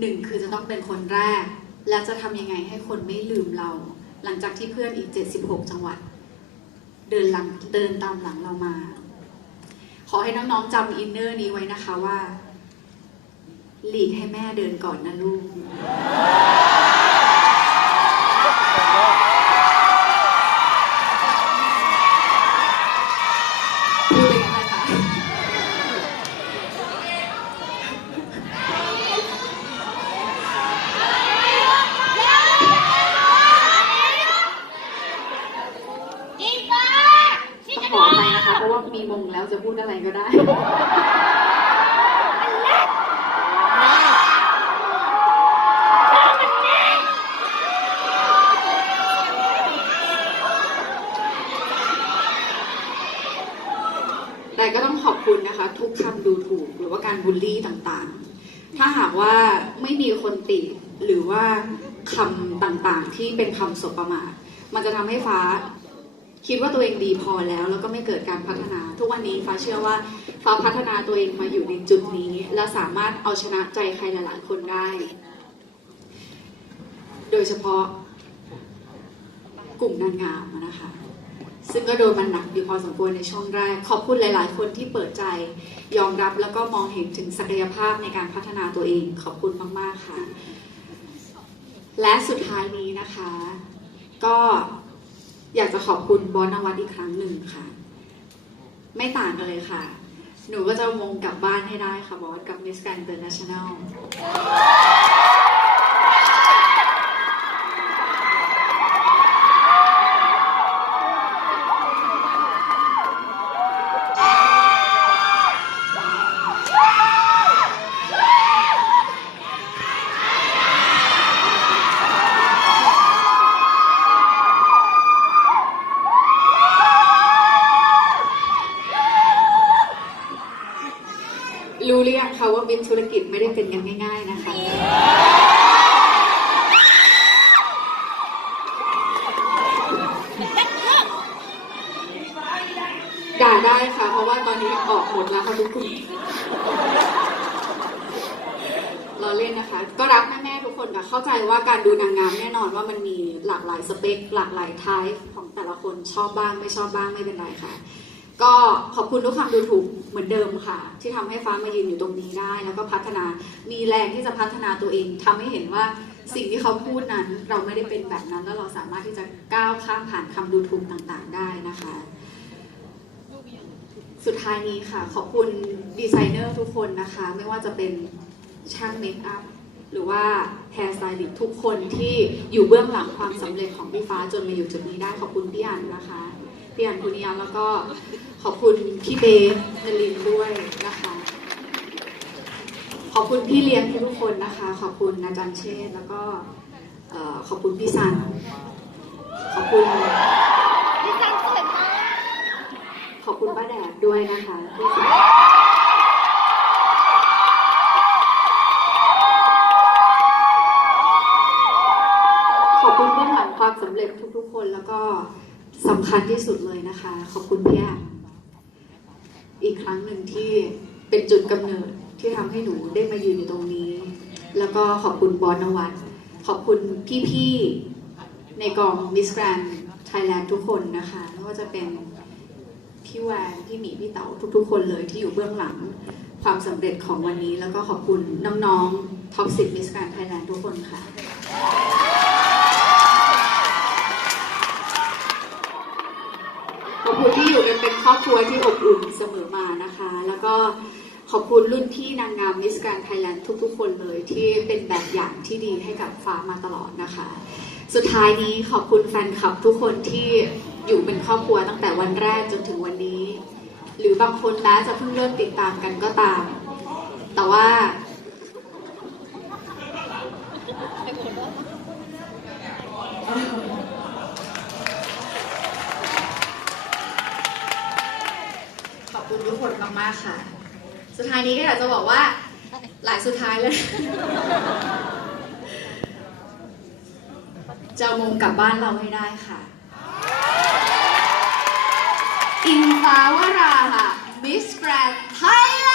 หนึ่งคือจะต้องเป็นคนแรก และจะทำยังไงให้คนไม่ลืมเรา หลังจากที่เพื่อนอีก 76 จังหวัด เดินหลังเดินตามหลังเรามา ขอให้น้องๆจำอินเนอร์นี้ไว้นะคะว่า หลีกให้แม่เดินก่อนนะลูก พูดไปงั้นแหละค่ะ อิงฟ้าที่ ต้อ จะ ง บ ข อ อก ไป นะคะเพราะว่ามีมงแล้วจะพูดอะไรก็ได้ แต่ก็ต้องขอบคุณนะคะ ทุกคำดูถูกหรือว่าการบูลลี่ต่างๆ ถ้าหากว่าไม่มีคนติ หรือว่าคำต่างๆที่เป็นคำสบประมาทมันจะทำให้ฟ้า คิดว่าตัวเองดีพอแล้ว แล้วก็ไม่เกิดการพัฒนา ทุกวันนี้ฟ้าเชื่อว่าฟ้าพัฒนาตัวเองมาอยู่ในจุดนี้ และสามารถเอาชนะใจใครหลายๆคนได้ โดยเฉพาะกลุ่มนางงามนะคะ ซึ่งก็โดนมันหนักอยู่พอสมควรในช่วงแรก ขอบคุณหลาย ๆ คนที่เปิดใจยอมรับแล้วก็มองเห็นถึงศักยภาพในการพัฒนาตัวเอง ขอบคุณมาก ๆ ค่ะ และสุดท้ายนี้นะคะ ก็ อยากจะขอบคุณบอสนวัตอีกครั้งหนึ่งค่ะ ไม่ต่างกันเลยค่ะ หนูก็จะมงกลับบ้านให้ได้ค่ะบอสกับ Miss Grand International รู้หรือยังคะว่าบินธุรกิจไม่ได้เป็นกันง่าย ๆนะคะ ด่าได้ค่ะ เพราะว่าตอนนี้ออกหมดแล้วค่ะทุกคนเราเล่นนะคะ ก็รักแม่ๆทุกคนค่ะเข้าใจว่าการดูนางงามแน่นอนว่ามันมีหลากหลายสเปค หลากหลายไทป์ของแต่ละคนชอบบ้างไม่ชอบบ้างไม่เป็นไรค่ะ ก็ขอบคุณทุกคำดูถูกเหมือนเดิมค่ะ ที่ทำให้ฟ้ามายืนอยู่ตรงนี้ได้ แล้วก็พัฒนามีแรงที่จะพัฒนาตัวเองทำให้เห็นว่าสิ่งที่เขาพูดนั้น เราไม่ได้เป็นแบบนั้น แล้วเราสามารถที่จะก้าวข้ามผ่านคำดูถูกต่างๆ ได้นะคะ สุดท้ายนี้ค่ะ ขอบคุณดีไซเนอร์ทุกคนนะคะ ไม่ว่าจะเป็นช่างเมคอัพหรือว่าแฮร์สไตลิสต์ทุกคนที่อยู่เบื้องหลังความสำเร็จของพี่ฟ้าจนมาอยู่จุดนี้ได้ขอบคุณพี่อันนะคะ พี่อันคุณนิยามแล้วก็ขอบคุณพี่เบฟนลินด้วยนะคะ ขอบคุณพี่เลี้ยงทุกคนนะคะ ขอบคุณอาจารย์เชษแล้วก็ขอบคุณพี่ซัน ขอบคุณดิฉันสวยมากขอบคุณป้าแดดด้วยนะคะที่สขอบคุณเบื้องหลังความสำเร็จทุกๆคนแล้วก็ สำคัญที่สุดเลยนะคะ ขอบคุณพี่แอมอีกครั้งหนึ่งที่เป็นจุดกำเนิดที่ทำให้หนูได้มายืนอยู่ตรงนี้ แล้วก็ขอบคุณบอสนวัตขอบคุณพี่ๆในกอง Miss Grand Thailand ทุกคนนะคะไม่ว่าจะเป็นพี่แวนพี่หมีพี่เต๋าทุกๆ คนเลยที่อยู่เบื้องหลังความสำเร็จของวันนี้ แล้วก็ขอบคุณน้องๆท็อปสิบมิสแกรนไทยแลนด์ทุกคนค่ะ ขอบคุณที่อยู่กันเป็นค รอบครัวที่อบอุ่นเสมอมานะคะ แล้วก็ขอบคุณรุ่นพี่นางงามมิสแกรนไทยแลนด์ทุกๆ คนเลยที่เป็นแบบอย่างที่ดีให้กับฟ้ามาตลอดนะคะ สุดท้ายนี้ขอบคุณแฟนคลับทุกคนที่อยู่เป็นครอบครัวตั้งแต่วันแรกจนถึงวันนี้ หรือบางคนแม้จะเพิ่งเริ่มติดตามกันก็ตาม แต่ว่า ขอบคุณทุกคน มากค่ะ สุดท้ายนี้ก็อยากจะบอกว่าหลายสุดท้ายเลยจะมุมงกลับบ้านเราให้ได้ค่ะ อิงฟ้าวราค่ะมิสแกรนด์ไทยแล